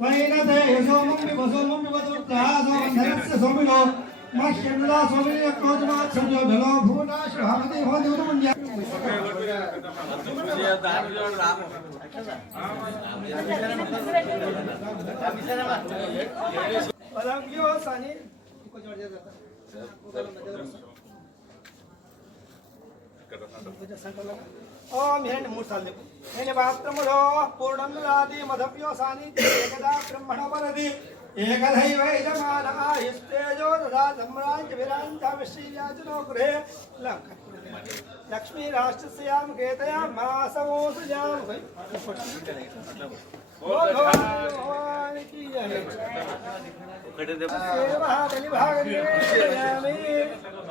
వైనతే యశోమం విభసోమం విభదుర్గా సోమధనస్య సోమిని సంజో హోది ఉదముంజ పదవ్యో సని కొంచెం అటు చేద్దాం. ఓం హిరణ్య మూడు సార్లు చెప్పు నేను పాత్రములో పూర్ణములాది మధవ్యోసాని ఏకదా బ్రహ్మణ వరది ఏకదైవ యజమాన ఆయుస్తేజో దదా సమ్రాంజ విరాంజ విశ్రీయాచనో గృహే లంక లక్ష్మీ రాష్ట్రస్యాం కేతయా మాసమోసుజాం బోల్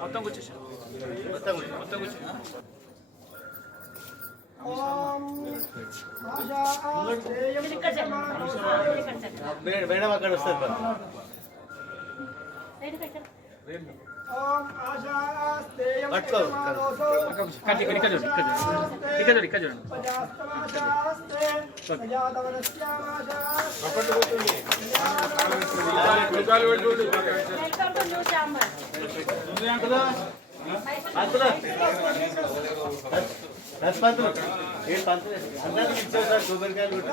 మొత్తం కూర్చో మొత్తం కూర్చో మేడం అక్కడ వస్తారు పంతులు ఏ పంతులు అందరికి ఇచ్చేసారు కొబ్బరికాయలు కొట్టి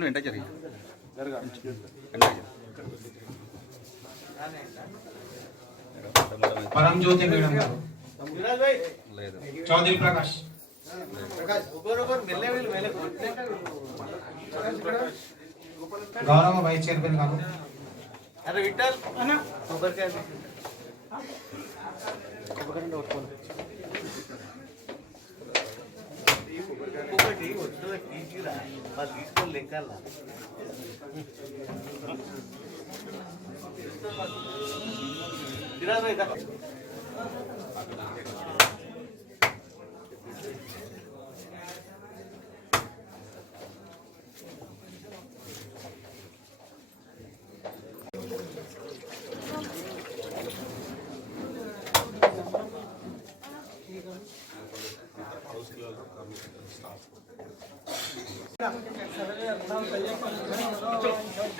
వెంట జరిగి పరం జ్యోతి మేడం. గారు లేదు. చౌదరి ప్రకాష్. గౌరవ వైస్ చైర్మన్ గారు. అరే విట్టాల్ కొబ్బరికాయ. ఒక్కొక్కటి వచ్చిన తీసుకురా వాళ్ళు తీసుకొని లెక్కల్లా భాయ్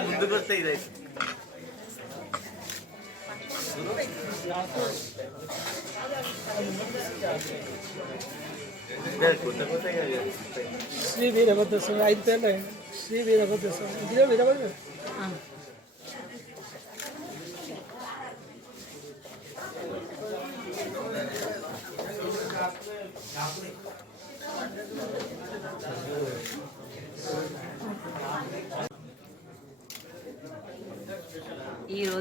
ముందుకు వస్తే ఇది కొత్త కొత్త శ్రీ వీరభద్ర స్వామి ఐదు పేర్లు శ్రీ వీరభద్ర స్వామి ఇదే వీరభద్ర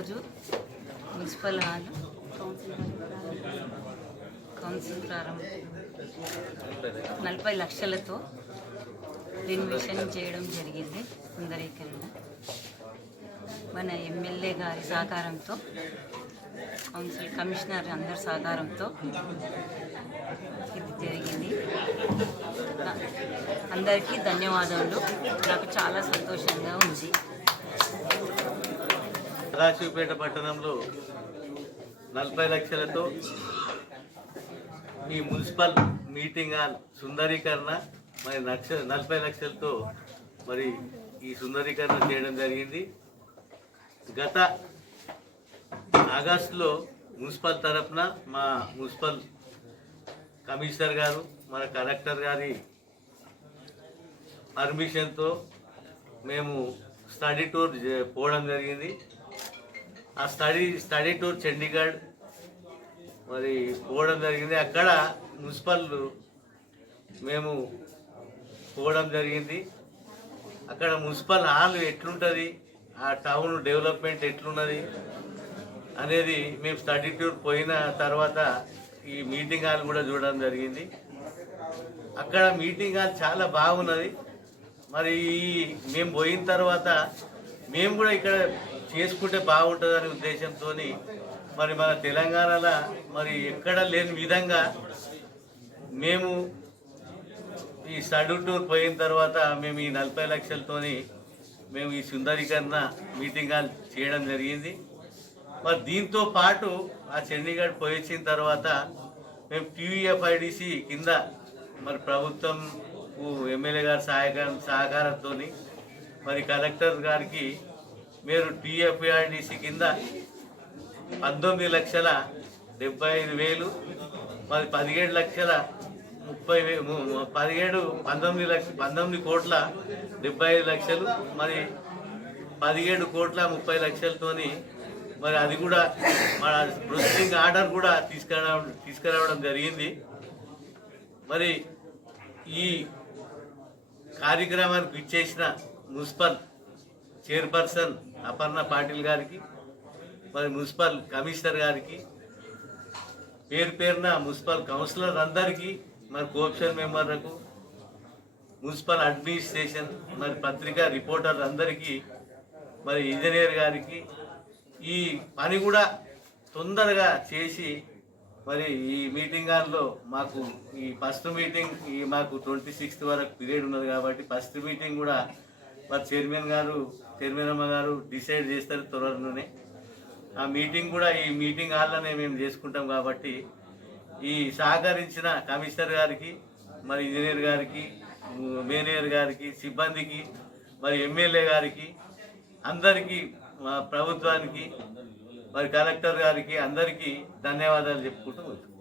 ఈరోజు మున్సిపల్ హాల్ కౌన్సిల్ ప్రారంభం. నలభై లక్షలతో రెనోవేషన్ చేయడం జరిగింది సుందరీకరణ. మన ఎమ్మెల్యే గారి సహకారంతో కౌన్సిల్ కమిషనర్ అందరి సహకారంతో ఇది జరిగింది. అందరికీ ధన్యవాదాలు. నాకు చాలా సంతోషంగా ఉంది. సదాశివపేట పట్టణంలో నలభై లక్షలతో ఈ మున్సిపల్ మీటింగ్ ఆన్ సుందరీకరణ మరి లక్ష నలభై లక్షలతో మరి ఈ సుందరీకరణ చేయడం జరిగింది. గత ఆగస్టులో మున్సిపల్ తరఫున మా మున్సిపల్ కమిషనర్ గారు మన కలెక్టర్ గారి పర్మిషన్తో మేము స్టడీ టూర్ పోవడం జరిగింది. ఆ స్టడీ స్టడీ టూర్ చండీగఢ్ మరి పోవడం జరిగింది. అక్కడ మున్సిపల్ మేము పోవడం జరిగింది. అక్కడ మున్సిపల్ హాల్ ఎట్లుంటుంది ఆ టౌన్ డెవలప్మెంట్ ఎట్లున్నది అనేది మేము స్టడీ టూర్ పోయిన తర్వాత ఈ మీటింగ్ హాల్ కూడా చూడడం జరిగింది. అక్కడ మీటింగ్ హాల్ చాలా బాగున్నది. మరి ఈ మేము పోయిన తర్వాత మేము కూడా ఇక్కడ చేసుకుంటే బాగుంటుందనే ఉద్దేశంతో మరి మన తెలంగాణలో మరి ఎక్కడ లేని విధంగా మేము ఈ స్టడీ టూర్ పోయిన తర్వాత మేము ఈ నలభై లక్షలతోని మేము ఈ సుందరీకరణ మీటింగ్ హాల్ చేయడం జరిగింది. మరి దీంతో పాటు ఆ చండీగఢ్ పోయి వచ్చిన తర్వాత మేము టీవీఎఫ్ఐడిసి కింద మరి ప్రభుత్వం ఎమ్మెల్యే గారి సహాయక సహకారంతో మరి కలెక్టర్ గారికి మీరు టీఎఫ్ఐడిసి కింద పంతొమ్మిది లక్షల డెబ్బై ఐదు వేలు మరి పదిహేడు లక్షల ముప్పై వే పదిహేడు పంతొమ్మిది లక్ష పంతొమ్మిది కోట్ల డెబ్బై ఐదు లక్షలు మరి పదిహేడు కోట్ల ముప్పై లక్షలతోని మరి అది కూడా మన ప్రొసెసింగ్ ఆర్డర్ కూడా తీసుకురావడం తీసుకురావడం జరిగింది. మరి ఈ కార్యక్రమానికి ఇచ్చేసిన మున్సిపల్ చైర్పర్సన్ అపర్ణ పాటిల్ గారికి మరి మున్సిపల్ కమిషనర్ గారికి పేరు పేరున మున్సిపల్ కౌన్సిలర్ అందరికీ మరి కోఆప్షన్ మెంబర్లకు మున్సిపల్ అడ్మినిస్ట్రేషన్ మరి పత్రికా రిపోర్టర్ అందరికీ మరి ఇంజనీర్ గారికి ఈ పని కూడా తొందరగా చేసి మరి ఈ మీటింగ్ హాల్లో మాకు ఈ ఫస్ట్ మీటింగ్ ఈ మాకు ట్వంటీ సిక్స్త్ వరకు పీరియడ్ ఉన్నది కాబట్టి ఫస్ట్ మీటింగ్ కూడా మరి చైర్మన్ గారు చర్మీరమ్మ గారు డిసైడ్ చేస్తారు త్వరలోనే. ఆ మీటింగ్ కూడా ఈ మీటింగ్ హాల్లోనే మేము చేసుకుంటాం కాబట్టి ఈ సహకరించిన కమిషనర్ గారికి మరి ఇంజనీర్ గారికి మేనేజర్ గారికి సిబ్బందికి మరి ఎమ్మెల్యే గారికి అందరికీ ప్రభుత్వానికి మరి కలెక్టర్ గారికి అందరికీ ధన్యవాదాలు చెప్పుకుంటూ వచ్చాం